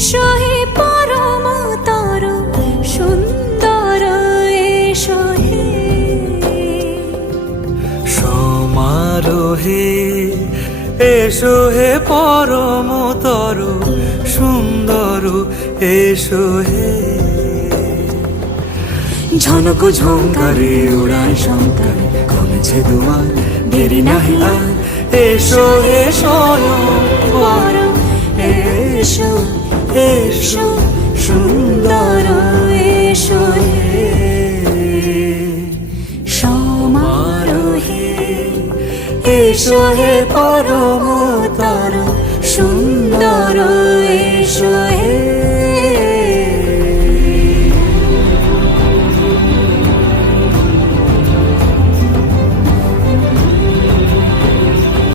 এসো হে পরমতর সুন্দর এসো হে সমারোহে এসো হে পরমতর সুন্দর এসো হে ঝনক ঝঙ্কারে উড়ায় শঙ্কার খুলেছে দুয়ার দেরি নাহি আর এসো হে স্বয়ংবর এসো এসো সুন্দর এসো হে সমারোহে এসো হে পরমতর সুন্দর এসো